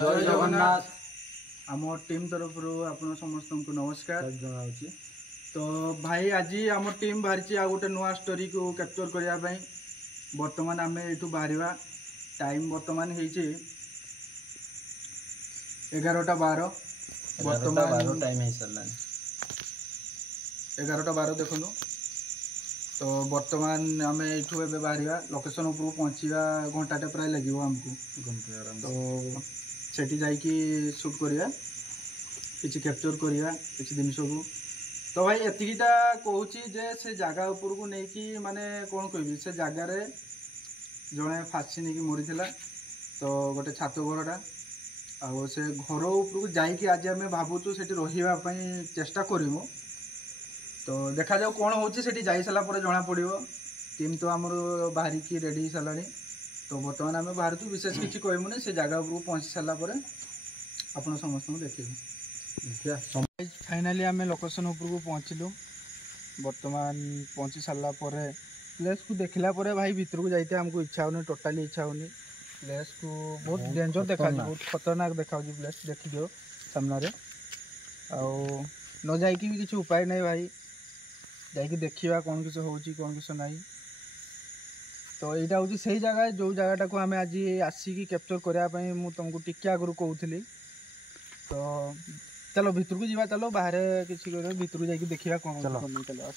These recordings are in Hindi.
जय जगन्नाथ आम टीम तरफ आप समस्त को नमस्कार जनावि। तो भाई आज आम टीम बाहरी आ गोटे नुआ स्टोरी को कैप्चर करने बर्तमान आम यू बाहर टाइम बर्तमान हो 11:12 बर्तमान टाइम हो सारा 11:12 देखु। तो बर्तमान आम यू बाहर लोकेशन उपरू पहुँचा घंटाटे प्राय लगे आमको। तो सेठी जाइकी शूट करिया किसी कैप्चर करिया किसी जिन को। तो भाई एतिकीटा कहूँ जे से जगह उपर को लेकिन माने कौन कह से जगार जड़े फाँसी नहीं मरी। तो गोटे छात घरटा आ से घर उपरको जाइए आज आम भावुँ से रही चेष्टा करूँ। तो देखा जाऊ कौन होची सेठी जाई सारा पर जना पड़ो। टीम तो आमर बाहर की रेडी हो सारा। तो बर्तमान आम बाहर विशेष किसी कहमुनि से जगह उपरको पहुँची सारापर आप समस्त देखिए। फाइनाली आम लोकेशन उपरको पहुँचलु। बर्तमान पहुँची सारा प्लेस को देखला भाई भीतर को जाइए आमको इच्छा होनी, टोटाली इच्छा होनी। प्लेस को बहुत डेंजर देखा, बहुत खतरनाक देखा प्लेस। देखी दियो सामने न जाइए भी किसी उपाय नहीं भाई, जाइए देखा कौन किस हो कौन किस ना। तो यहाँ हूँ से जगह जो जगटा को आम आज आसिकी कैप्चर करने मुझे तुमको टिके आगु कहूली। तो चलो भीतर को जीवा, चलो बाहर किसी भीतर को जाइए देखा कौन। चलो चलो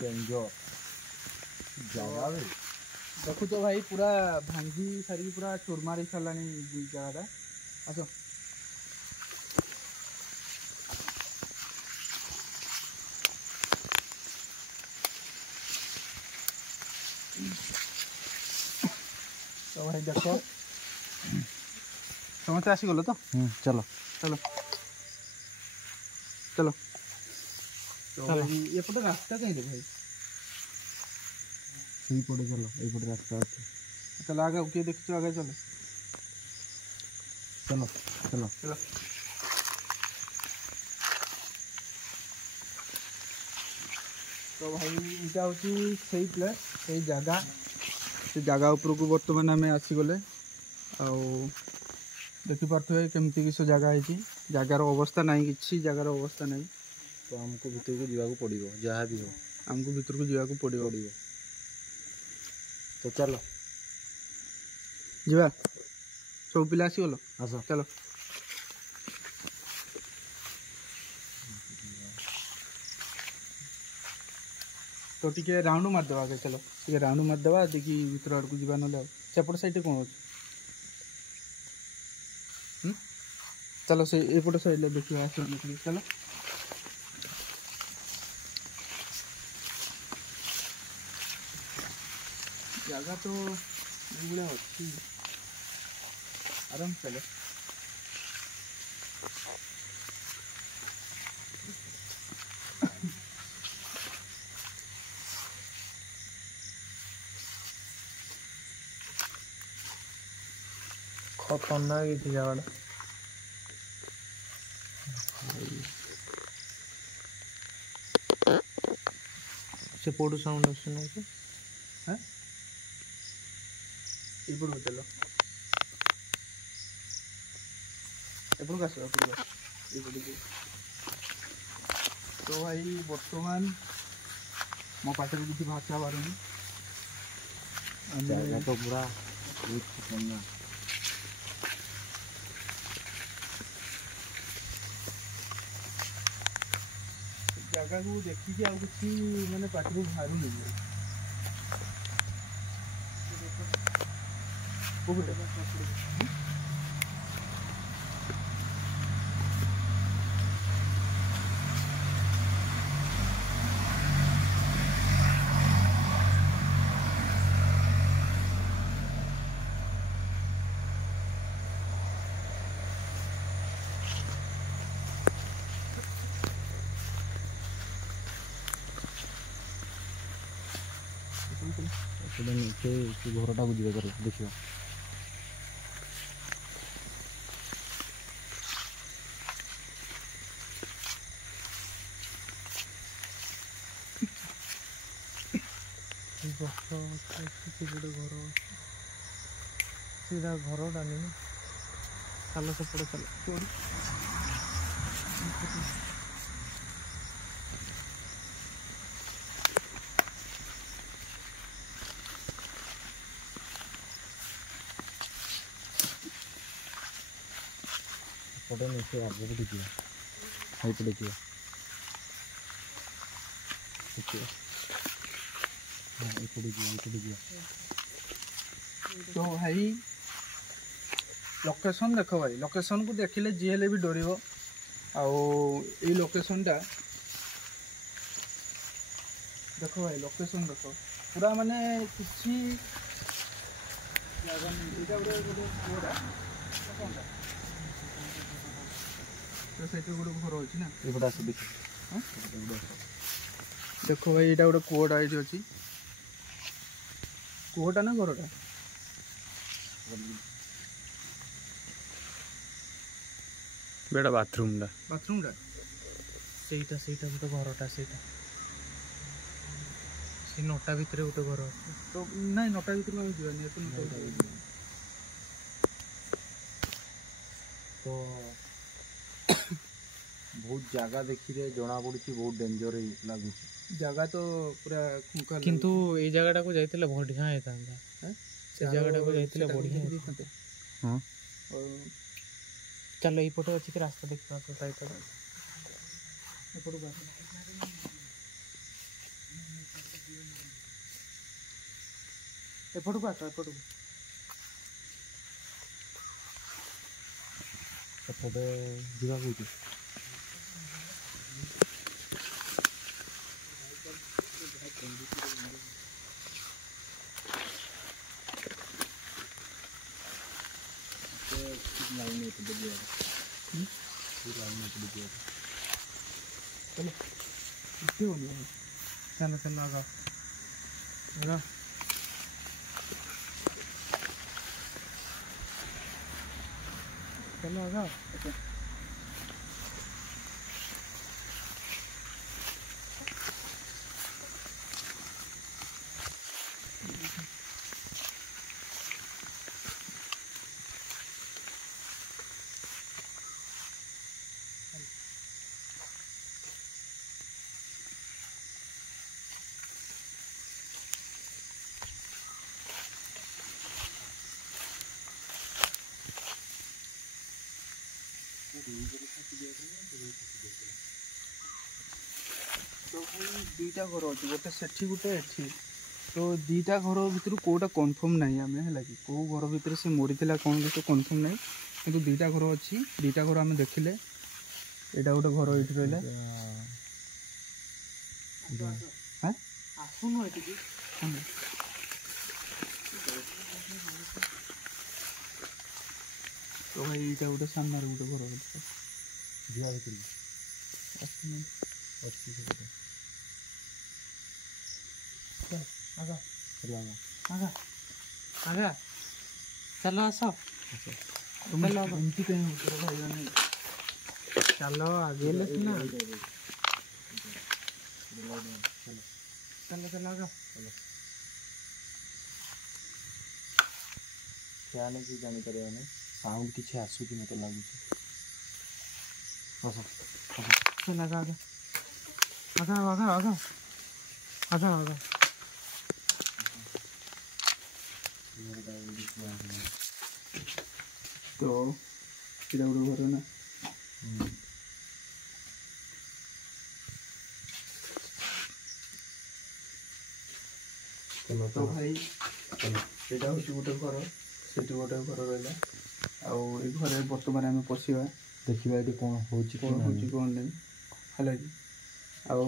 डेंजर जगह देखु। तो भाई पूरा भांगी सारी पूरा चोरमार सारा जगह। आस तो भाई देख समस्त आसीगल। तो चलो चलो चलो। तो ये पटे रास्ता कहीं भाई सही पड़े। चलो ये रास्ता अच्छे। चलो आगे किए देखो आगे चलो चलो चलो चलो। तो भाई यहाँ हूँ से प्लेस से जगह, से जगह उपर को बर्तमान आम आसीगले। देखिपे केमती किस जगह है, जगार अवस्था ना कि जगार अवस्था ना। तो हमको भीतर को जावाक पड़ो जहाँ भी हो, आमको भीतर को जावाक पड़ो। तो चलो जीवा सब पिला आसीगल। आस चलो तो टिके राउंड मारदेवा आगे। चलो टिके राउंड मारदेवा देखी भीतर आड़ को जीवा ना सेपट साइड कौन अच्छे। चलो से एपट साइड देखिए आस। चलो जगह तो भाया अच्छी आराम। चलो खतरनाक ये जगह से पड़ू साउंड आसुना कि हाँ एपट चलो एपट आस एपट। तो भाई बर्तमान मो पाटे किसी भाषा बारूनी। तो पूरा जगह को देखिए आउ कि मैंने पाटी बाहर नहीं। नीचे घरटा को जीवा। चलो देखिए ठीक है। ଗୋଟେ ଘର ସେଇଟା ଘରଟା ନେଇ ଚାଲ ସେପଟେ ଚାଲ ସେପଟେ ନିଶ୍ଚୟ ଆଗକୁ ଯିବା ଏଇପଟେ ଯିବା ଏଇପଟେ ଯିବା तो भाई लोकेशन देख भाई लोकेशन को देखिले जी हेले भी डर आई लोकेशन टा देख भाई लोकेशन देख पूरा माने किसी तो से गोटे घर अच्छी ना ଏପଟେ ଆସ ଦେଖ देख भाई यहाँ गोटे कूटा ये अच्छी कूटा ना घरटा बेटा बाथरूम टा ସେଇଟା ଗୋଟେ ଘରଟା ସେଇଟା ସେ ନଟା ଭିତରେ ଗୋଟେ ଘର ଅଛି ତ ନାଇଁ ନଟା ଭିତରକୁ ଆମେ ଯିବାନି ଏତେ ନଟା ଭିତରକୁ ତ ବହୁତ ଜାଗା ଦେଖିଲେ ଜଣା ପଡୁଛି ବହୁତ ଡେଞ୍ଜର ଲାଗୁଛି ଜାଗା ତ ପୁରା ଖୁଙ୍କା କିନ୍ତୁ ଏଇ ଜାଗାଟାକୁ ଯାଇଥିଲେ ବଢିଆ ହେଇଥାନ୍ତା ସେ ଜାଗାଟାକୁ ଯାଇଥିଲେ ବଢିଆ ହେଇଥାନ୍ତା ହଁ ଚାଲ ଏଇପଟେ ଅଛି କି ରାସ୍ତା ଦେଖିବା ତ ସାଇଡରେ ଏପଟକୁ ଆସ ଏପଟକୁ ସେପଟେ ଯିବା କହୁଛି चलो चलो आगा चलो चलो आगा तो दुईटा घर अच्छी गोटे सेठी गोटे एठी तो दुईटा घर भितर कोटा कन्फर्म नहीं आम है कि कौ घर भितर से मरी कौन किसी कन्फर्म नहीं कि दुईटा घर अच्छी दुईटा घर आम देखिले यहाँ गोटे घर ये रहा आसुन तो भाई यहाँ गोटे सामने गोटे घर ଯିବା ଭିତରକୁ आसुन ଅଛି ସେପଟେ आगा ହେଲା ନା आगा आगा चलो आसो एमती कहीं होता भाई नहीं चलो आगे ले ना चलो चलो आगा ଫ୍ୟାନ୍ ବି ଜାଣିପାରିବାନି ସାଉଣ୍ଡ କିଛି ଆସୁଛି ମୋତେ ଲାଗୁଛି चल आगा आगा आगा आगा आगा आगा आगा तो यहाँ गोटे घर ना तो भाई यहाँ हूँ गोटे घर से गोटे घर रहा आउ घरे बर्तमान आम पशिया ଦେଖିବା ଏଠି କ'ଣ ହେଉଛି कौन हो कौन नहीं है कि आउ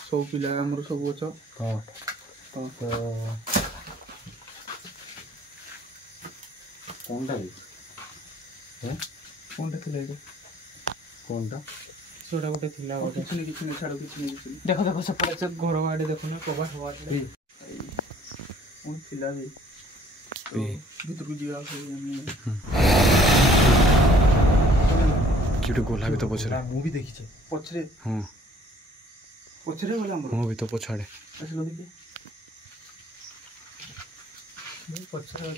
सब पिला आमर सब अछ ହଁ तो ତ କ'ଣଟା कौनटा थिला ये କ'ଣଟା छोटा गोटे थिला गोटे किसी नहीं छाड़ किसी नहीं देखो देखो सेपटे से घर आड़े देखो ना कबाट फबाट कौन थिला भी तो भीतर को जीवा କିଟେ ଗୋଲା ବି ତ ପଛରେ ମୁଁ ବି ଦେଖିଛି पछरे ହଁ पछरे वाला हमर ହଁ ବି ତ ପଛଆଡ଼େ ଆସିଲ ଦେଖି ପଛରେ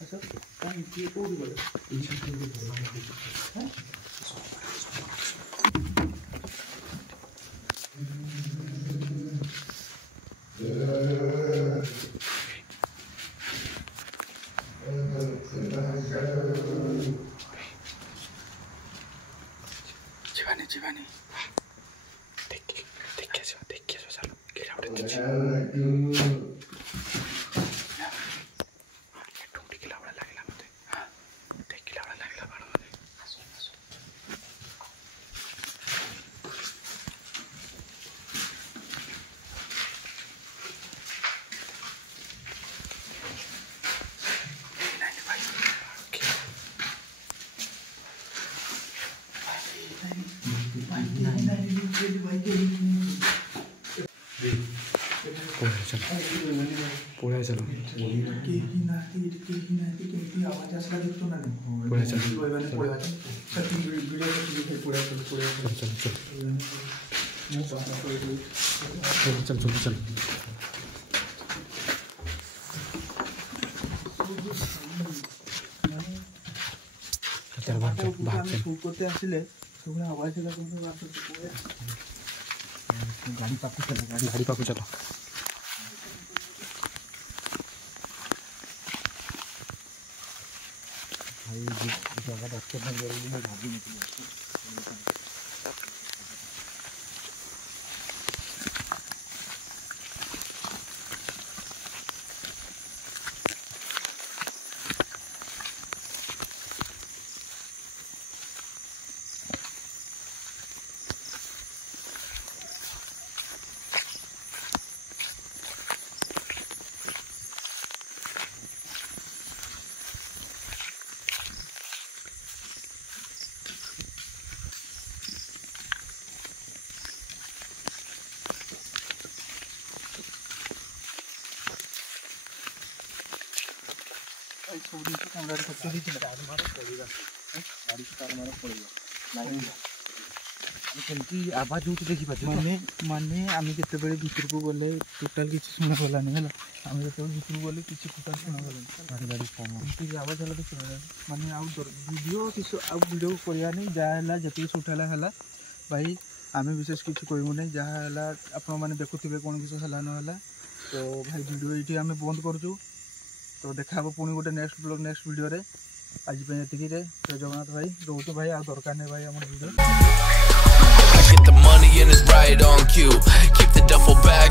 ଆଚ୍ଛା କାଇଁ କିଏ କୋଉଠି ଗଲେ ଯିବାନି ଦେଖି ଆସିବ ଚାଲ କିରା ଗୋଟେ ଢୁଙ୍କିଲା ଭଳିଆ ଲାଗିଲା ମତେ ଦେଖିଲା ଭଳିଆ ଲାଗିଲା ବାଳ ମତେ पढ़ाई चलो चल करते आसिले आवाज गाड़ी पाकू चलो भाई जगह डॉक्टर ने जरूरी है भाभी निकली आवाज हो देखी माने आम जिते भितर को गले टोटाल किसी शुणा गलानी है आम जो भितर को गले किसी टोटाल शुणा गलानी आवाज है तो शुणा माने वीडियो वीडियो करवानी जहाँ जी सुटाला है भाई आम विशेष किसी कहूँ ना जहाँ आपण मैंने देखुवे कौन किसी है ना तो भाई वीडियो ये आम बंद करूँ तो देखा पुणी गोटे नेक्स्ट ब्लॉग नेक्स्ट वीडियो रे आज ये जय जगन्नाथ भाई रोज भाई आ दरकार नहीं भाई आम video Get the money and it's right on cue. Keep the duffel bag.